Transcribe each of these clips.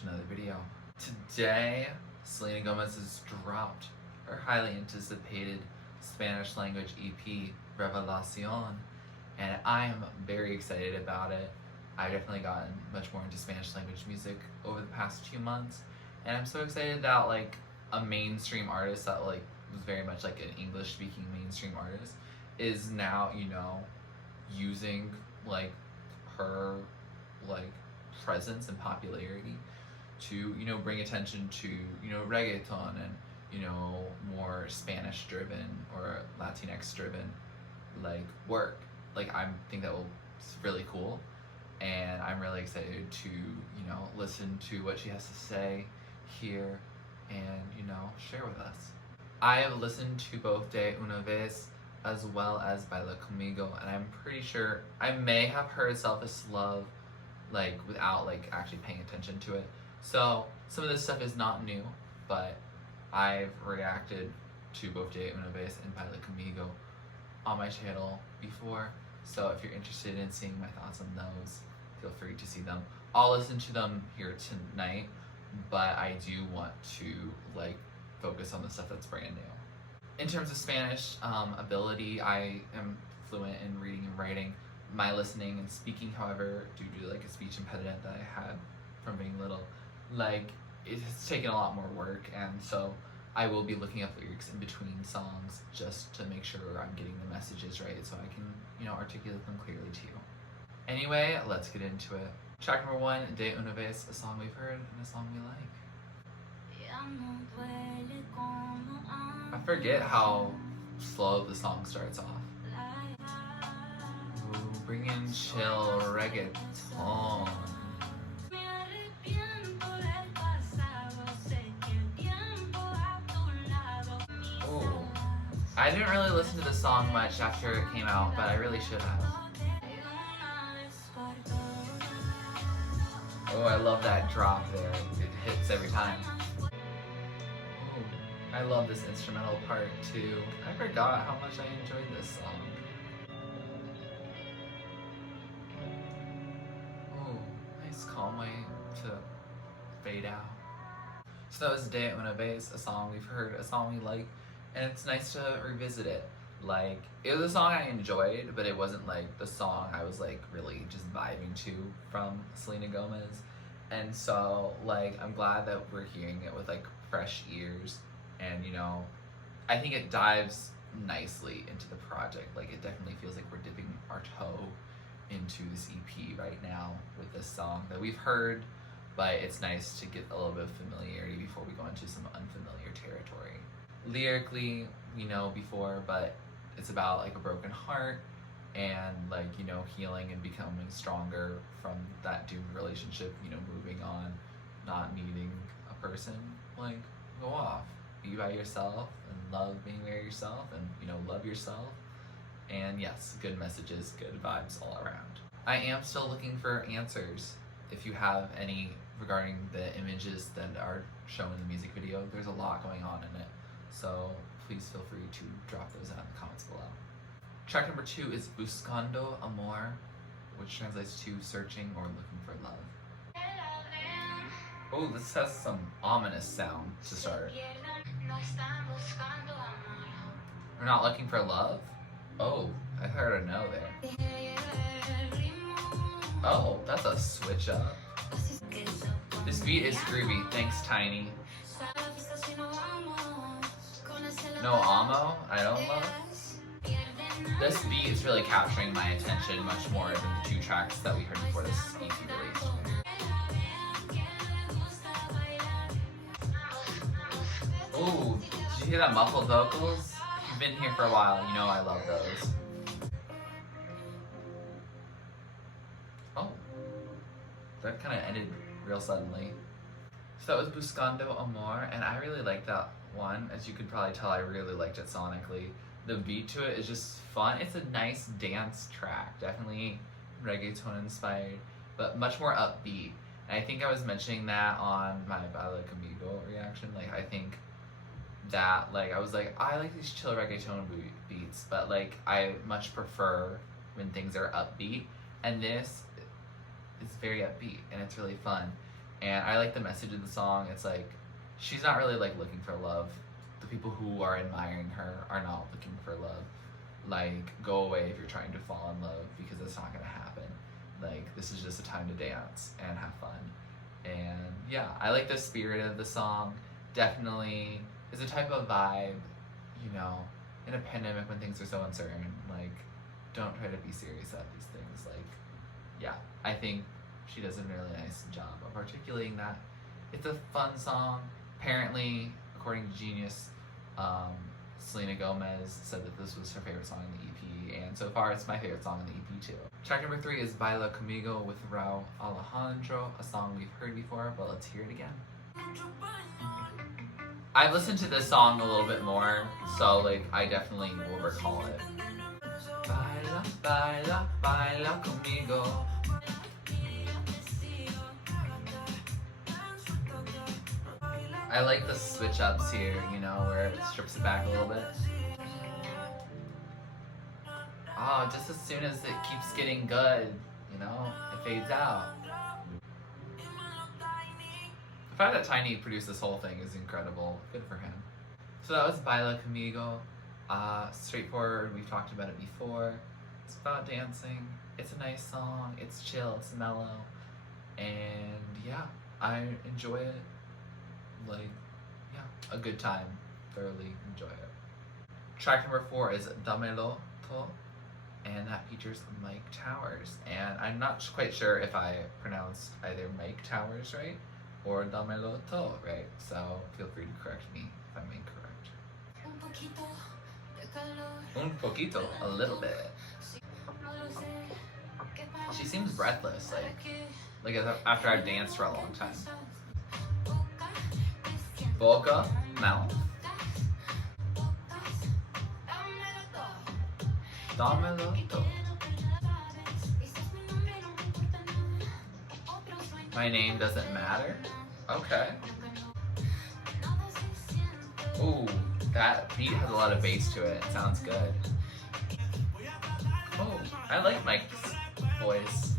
to another video. Today, Selena Gomez has dropped her highly anticipated Spanish language EP, Revelación, and I am very excited about it. I've definitely gotten much more into Spanish language music over the past 2 months, and I'm so excited that like a mainstream artist that like was very much like an English speaking mainstream artist is now, you know, using like her like presence and popularity to, you know, bring attention to, you know, reggaeton and, you know, more Spanish driven or Latinx driven like work. Like I think that will really cool, and I'm really excited to, you know, listen to what she has to say here and, you know, share with us. I have listened to both de Una Vez as well as Baila, Conmigo, and I'm pretty sure I may have heard Selfish Love like without like actually paying attention to it. So some of this stuff is not new, but I've reacted to both de Una Vez and Baila, Conmigo on my channel before. So if you're interested in seeing my thoughts on those, feel free to see them. I'll listen to them here tonight, but I do want to like focus on the stuff that's brand new. In terms of Spanish ability, I am fluent in reading and writing. My listening and speaking, however, due to like a speech impediment that I had from being little, like it has taken a lot more work, and so I will be looking up lyrics in between songs just to make sure I'm getting the messages right so I can, you know, articulate them clearly to you. Anyway, let's get into it. Track number 1, De Una Vez, a song we've heard and a song we like. I forget how slow the song starts off. Ooh, bring in chill reggaeton. Ooh, I didn't really listen to the song much after it came out, but I really should have. Oh, I love that drop there. It hits every time. Ooh, I love this instrumental part too. I forgot how much I enjoyed this song. Ooh, nice calm way to fade out. So that was De Una Vez, a song we've heard, a song we like, and it's nice to revisit it. Like, it was a song I enjoyed, but it wasn't like the song I was like really just vibing to from Selena Gomez. And so like I'm glad that we're hearing it with like fresh ears, and you know, I think it dives nicely into the project. Like it definitely feels like we're dipping our toe into this EP right now with this song that we've heard, but it's nice to get a little bit of familiarity before we go into some unfamiliar territory. Lyrically, we know before, but it's about like a broken heart and like, you know, healing and becoming stronger from that doomed relationship, you know, moving on, not needing a person. Like, go off, be by yourself and love being by yourself, and, you know, love yourself. And yes, good messages, good vibes all around. I am still looking for answers. If you have any regarding the images that are shown in the music video, there's a lot going on in it. So please feel free to drop those in the comments below. Track number 2 is Buscando Amor, which translates to searching or looking for love. Oh, this has some ominous sound to start. We're not looking for love? Oh, I heard a no there. Oh, that's a switch up. This beat is groovy, thanks Tiny. No amo? I don't love? This beat is really capturing my attention much more than the 2 tracks that we heard before this EP released. Ooh, did you hear that muffled vocals? If you've been here for a while, you know I love those. Oh, that kind of ended real suddenly. So that was Buscando Amor, and I really liked that one. As you could probably tell, I really liked it sonically. The beat to it is just fun. It's a nice dance track, definitely reggaeton inspired, but much more upbeat. And I think I was mentioning that on my Baila Conmigo reaction. Like I think that like I was like, I like these chill reggaeton beats, but like I much prefer when things are upbeat. And this is very upbeat and it's really fun. And I like the message of the song. It's like, she's not really like looking for love. The people who are admiring her are not looking for love. Like, go away if you're trying to fall in love, because it's not gonna happen. Like, this is just a time to dance and have fun. And yeah, I like the spirit of the song. Definitely is a type of vibe, you know, in a pandemic when things are so uncertain. Like, don't try to be serious about these things. Like, yeah, I think she does a really nice job of articulating that. It's a fun song. Apparently, according to Genius, Selena Gomez said that this was her favorite song in the EP, and so far it's my favorite song in the EP too. Track number 3 is Baila, Conmigo with Rauw, Alejandro, a song we've heard before, but let's hear it again. I've listened to this song a little bit more, so like I definitely will recall it. Baila, baila, baila conmigo. I like the switch ups here, you know, where it strips it back a little bit. Oh, just as soon as it keeps getting good, you know, it fades out. The fact that Tiny produced this whole thing is incredible. Good for him. So that was Baila Conmigo. Straightforward, we've talked about it before. It's about dancing. It's a nice song. It's chill. It's mellow. And yeah, I enjoy it. Like, yeah, a good time. Thoroughly enjoy it. Track number 4 is Dámelo, and that features Myke Towers. And I'm not quite sure if I pronounced either Myke Towers right or Dámelo, right? So feel free to correct me if I'm incorrect. Un poquito, a little bit. She seems breathless, like after I've danced for a long time. Boca, mouth. Dámelo. My name doesn't matter? Okay. Ooh, that beat has a lot of bass to it. It sounds good. Oh, I like Myke's voice.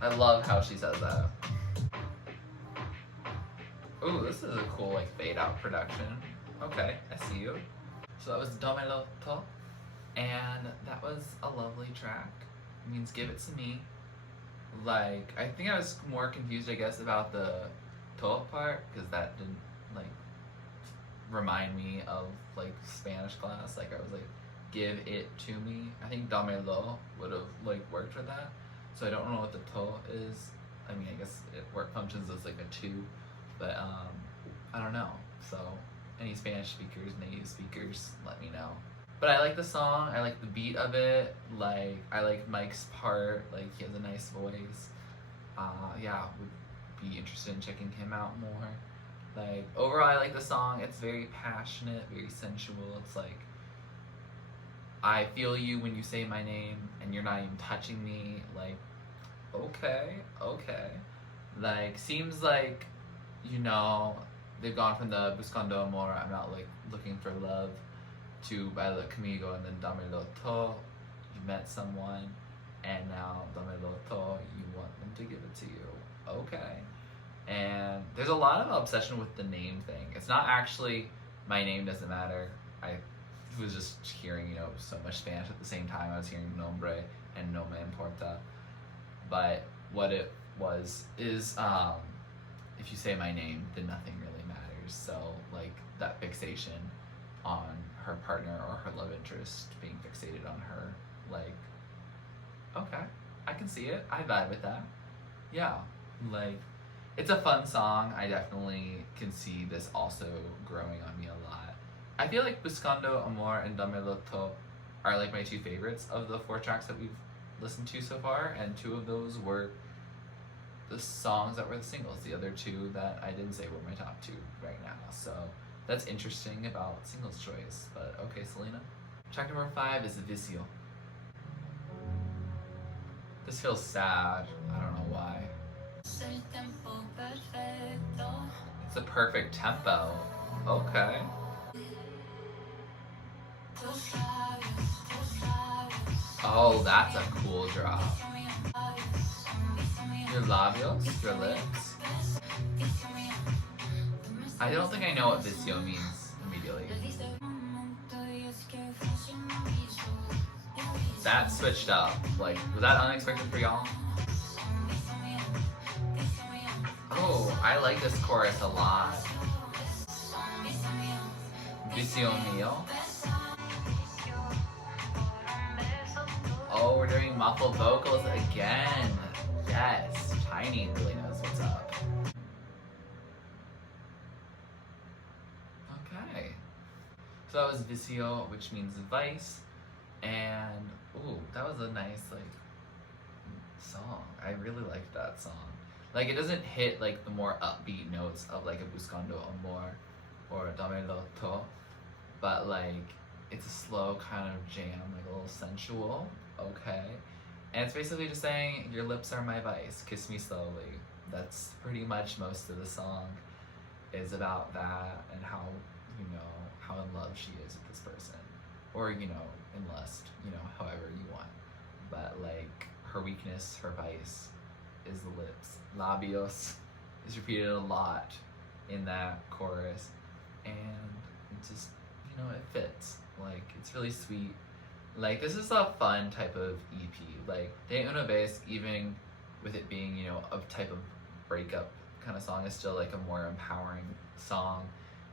I love how she says that. Ooh, this is a cool like fade out production. Okay, I see you. So that was Dámelo, and that was a lovely track. It means give it to me. Like, I think I was more confused, I guess, about the to part, because that didn't like remind me of like Spanish class. Like I was like, give it to me. I think Dámelo would have like worked with that. So I don't know what the to is. I mean, I guess it functions as like a 2. But I don't know. So any Spanish speakers, native speakers, let me know. But I like the song. I like the beat of it. Like I like Myke's part. Like he has a nice voice. Yeah, would be interested in checking him out more. Like overall, I like the song. It's very passionate, very sensual. It's like, I feel you when you say my name, and you're not even touching me. Like, okay. Like seems like, you know, they've gone from the Buscando Amor, I'm not like looking for love, to Baila Conmigo, and then Dámelo, you met someone, and now Dámelo, you want them to give it to you. Okay. And there's a lot of obsession with the name thing. It's not actually my name doesn't matter. I was just hearing, you know, so much Spanish at the same time. I was hearing nombre and no me importa. But what it was is, if you say my name, then nothing really matters. So like that fixation on her partner or her love interest being fixated on her, like, okay, I can see it. I vibe with that. Yeah, like, it's a fun song. I definitely can see this also growing on me a lot. I feel like Buscando Amor and Dámelo are like my 2 favorites of the 4 tracks that we've listened to so far, and 2 of those were the songs that were the singles. The other 2 that I didn't say were my top 2 right now. So that's interesting about singles choice. But okay, Selena. Track number 5 is Vicio. This feels sad. I don't know why. It's a perfect tempo. Okay. Oh, that's a cool drop. Your labios, your lips. I don't think I know what Vicio means immediately. That switched up. Like, was that unexpected for y'all? Oh, I like this chorus a lot. Vicio mío. Oh, we're doing muffled vocals again. Yes, Tiny really knows what's up. Okay. So that was Vicio, which means vice. And, ooh, that was a nice, like, song. I really liked that song. Like, it doesn't hit, like, the more upbeat notes of, like, a Buscando Amor or Dámelo, but, like, it's a slow kind of jam, like a little sensual, okay? And it's basically just saying, your lips are my vice, kiss me slowly. That's pretty much most of the song is about that and how, you know, how in love she is with this person. Or, you know, in lust, you know, however you want. But, like, her weakness, her vice is the lips. Labios is repeated a lot in that chorus. And it just, you know, it fits. Like, it's really sweet. Like, this is a fun type of EP. Like, De Una Vez, even with it being, you know, a type of breakup kind of song, is still, like, a more empowering song.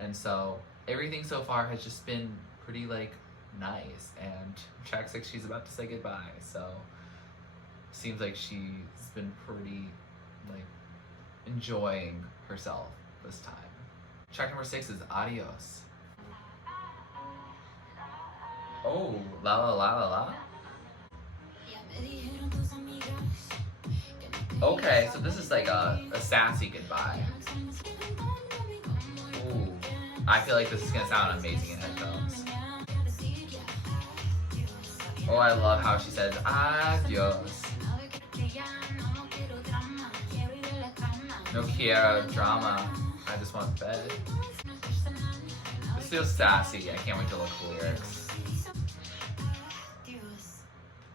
And so, everything so far has just been pretty, like, nice. And track 6, she's about to say goodbye. So, seems like she's been pretty, like, enjoying herself this time. Track number 6 is Adios. Oh, la la la la la. Okay, so this is like a sassy goodbye. Ooh, I feel like this is gonna sound amazing in headphones. Oh, I love how she says adios. No quiero drama. I just want bed. This feels sassy. I can't wait to look at the lyrics.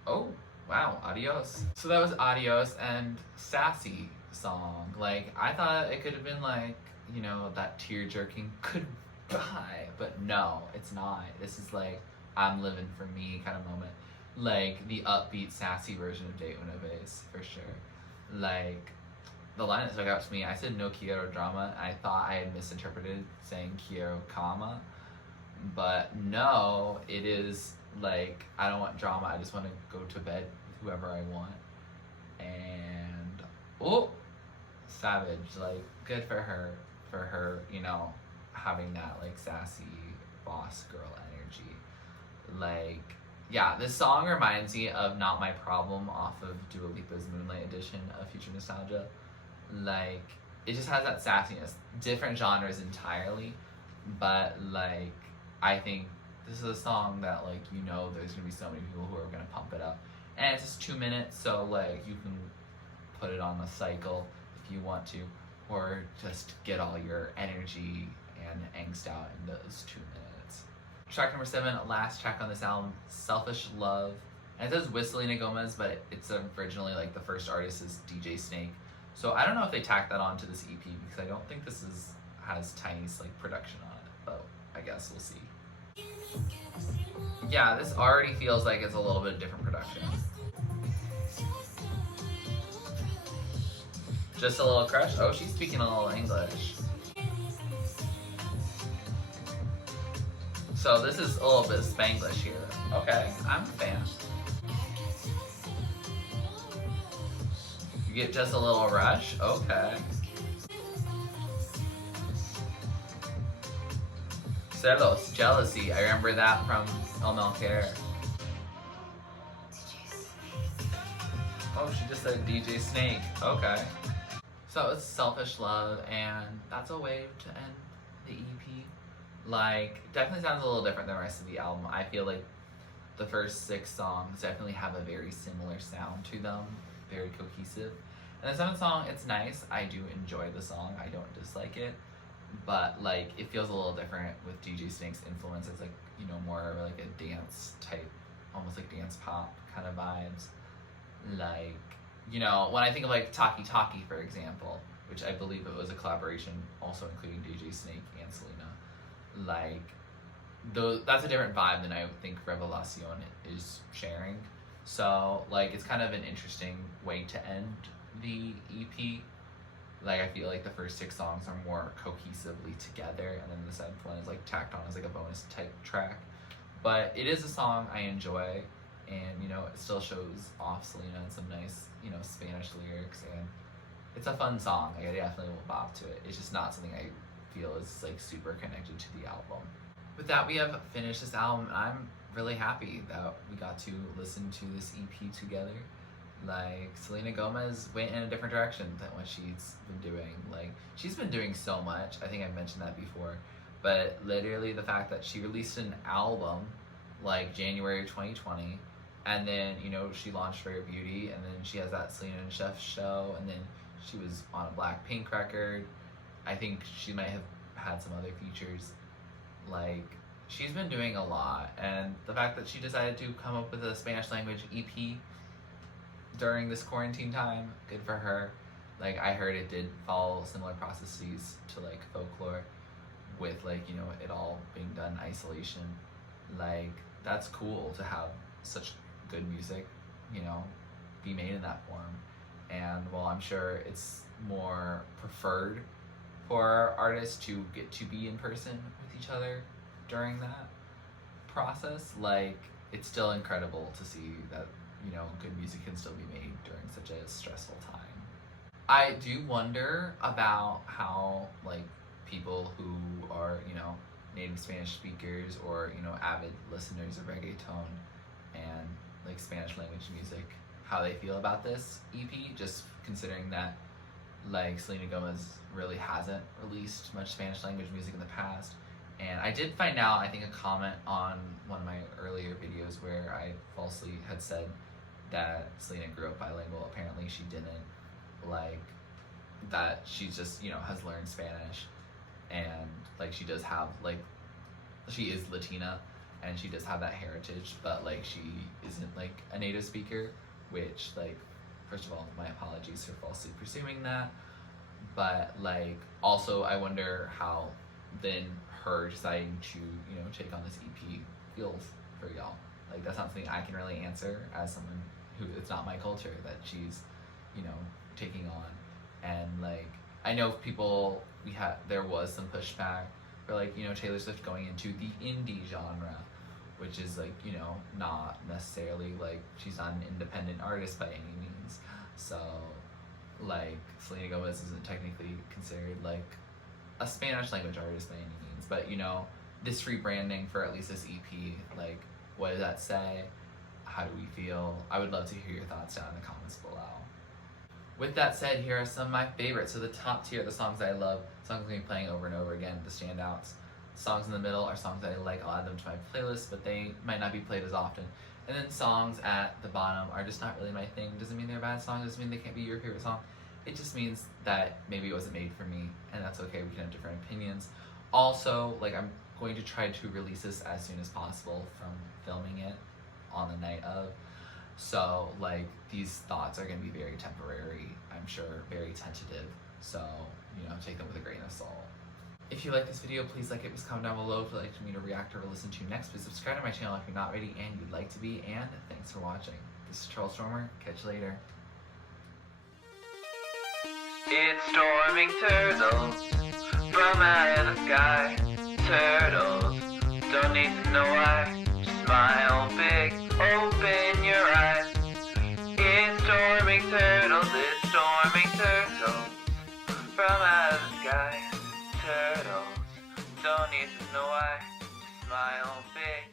Oh, wow, Adios. So that was Adios and sassy song. Like, I thought it could have been like, you know, that tear-jerking goodbye, but no, it's not. This is like, I'm living for me kind of moment. Like, the upbeat, sassy version of De Una Vez, for sure. Like, the line that stuck out to me, I said no quiero drama. I thought I had misinterpreted saying quiero comma, but no, it is like, I don't want drama, I just want to go to bed with whoever I want. And, oh, savage, like, good for her, you know, having that, like, sassy boss girl energy. Like, yeah, this song reminds me of Not My Problem off of Dua Lipa's Moonlight edition of Future Nostalgia. Like, it just has that sassiness. Different genres entirely, but, like, I think this is a song that, like, you know, there's gonna be so many people who are gonna pump it up. And it's just 2 minutes, so, like, you can put it on the cycle if you want to, or just get all your energy and angst out in those 2 minutes. Track number 7, last track on this album, Selfish Love. And it says with Selena Gomez, but it's originally, like, the first artist is DJ Snake. So I don't know if they tacked that onto this EP, because I don't think this has Tiny's, like, production on it, but I guess we'll see. Yeah, this already feels like it's a little bit different production. Just a little crush? Oh, she's speaking a little English. So this is a little bit of Spanglish here. Okay, I'm a fan. You get just a little rush? Okay. Celos, jealousy. I remember that from El Melquer. Oh, she just said DJ Snake. Okay. So it's Selfish Love, and that's a way to end the EP. Like, definitely sounds a little different than the rest of the album. I feel like the first 6 songs definitely have a very similar sound to them, very cohesive. And the 7th song, it's nice. I do enjoy the song. I don't dislike it. But, like, it feels a little different with DJ Snake's influence. It's, like, you know, more like a dance type, almost like dance pop kind of vibes. Like, you know, when I think of like Taki Taki, for example, which I believe it was a collaboration also including DJ Snake and Selena, like, that's a different vibe than I would think Revelación is sharing. So, like, it's kind of an interesting way to end the EP. Like, I feel like the first 6 songs are more cohesively together, and then the 7th one is, like, tacked on as, like, a bonus type track. But it is a song I enjoy, and, you know, it still shows off Selena and some nice, you know, Spanish lyrics, and it's a fun song. Like, I definitely will bop to it. It's just not something I feel is, like, super connected to the album. With that, we have finished this album, and I'm really happy that we got to listen to this EP together. Like, Selena Gomez went in a different direction than what she's been doing. Like, she's been doing so much. I think I mentioned that before. But literally the fact that she released an album, like, January 2020, and then, you know, she launched Rare Beauty, and then she has that Selena and Chef show, and then she was on a Blackpink record. I think she might have had some other features. Like, she's been doing a lot, and the fact that she decided to come up with a Spanish language EP during this quarantine time, good for her. Like, I heard it did follow similar processes to, like, Folklore, with, like, you know, it all being done in isolation. Like, that's cool to have such good music, you know, be made in that form. And while I'm sure it's more preferred for artists to get to be in person with each other during that process, like, it's still incredible to see that, you know, good music can still be made during such a stressful time. I do wonder about how, like, people who are, you know, native Spanish speakers or, you know, avid listeners of reggaeton and, like, Spanish language music, how they feel about this EP, just considering that, like, Selena Gomez really hasn't released much Spanish language music in the past. And I did find out, I think, a comment on one of my earlier videos where I falsely had said that Selena grew up bilingual. Apparently she didn't. Like, that she just, you know, has learned Spanish, and, like, she does have, like, she is Latina, and she does have that heritage, but, like, she isn't, like, a native speaker, which, like, first of all, my apologies for falsely presuming that, but, like, also I wonder how then her deciding to, you know, take on this EP feels for y'all. Like, that's not something I can really answer as someone who, it's not my culture that she's, you know, taking on. And, like, I know people, there was some pushback for, like, you know, Taylor Swift going into the indie genre, which is, like, you know, not necessarily, like, she's not an independent artist by any means. So, like, Selena Gomez isn't technically considered, like, a Spanish language artist by any means. But, you know, this rebranding for at least this EP, like, what does that say? How do we feel? I would love to hear your thoughts down in the comments below. With that said, here are some of my favorites. So the top tier, the songs I love, songs I'm going to be playing over and over again, the standouts. Songs in the middle are songs that I like, I'll add them to my playlist, but they might not be played as often. And then songs at the bottom are just not really my thing. Doesn't mean they're bad songs, doesn't mean they can't be your favorite song. It just means that maybe it wasn't made for me, and that's okay, we can have different opinions. Also, like, I'm going to try to release this as soon as possible from filming it on the night of. So, like, these thoughts are going to be very temporary, I'm sure, very tentative. So, you know, take them with a grain of salt. If you like this video, please like it, please comment down below if you'd like me to react or listen to next. Please subscribe to my channel if you're not already and you'd like to be, and thanks for watching. This is TurtleStormer, catch you later. It's storming turtles from out of the sky. Turtles, don't need to know why. Smile big, open your eyes. It's storming turtles from out of the sky. Turtles, don't need to know why. Smile big.